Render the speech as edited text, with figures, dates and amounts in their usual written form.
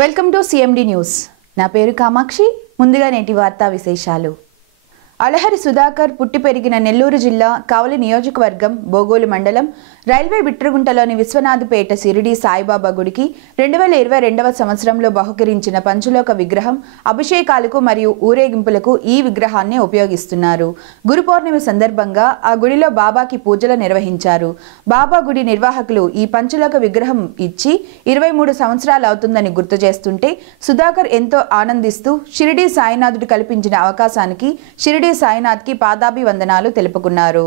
Welcome to CMD news. నా పేరు కామాక్షి. ముందుగా నేటి వార్తా విశేషాలు. అలహరి సుధాకర్ పుట్టి పెరిగిన నెల్లూరు జిల్లా కావలి నియోజకవర్గం బోగోలు మండలం రైల్వే బిట్రగుంటలోని విశ్వనాథపేట షిరిడి సాయిబాబా గుడికి 2022వ సంవత్సరంలో బహుకరించిన పంచలోక విగ్రహం అభిషేకాలకు మరియు ఊరేగింపులకు ఈ విగ్రహాన్ని ఉపయోగిస్తున్నారు. గురు పౌర్ణమి సందర్భంగా ఆ గుడిలో బాబాకి పూజలు నిర్వహించారు. బాబా గుడి నిర్వాహకులు ఈ పంచలోక విగ్రహం ఇచ్చి 23 సంవత్సరాలు అవుతుందని గుర్తు చేస్తుంటే సుధాకర్ ఎంతో ఆనందిస్తూ షిరిడి సాయినాథుడు కల్పించిన అవకాశానికి షిరిడి సాయినాథ్ కి పాదాభివందనాలు తెలుపుకున్నారు.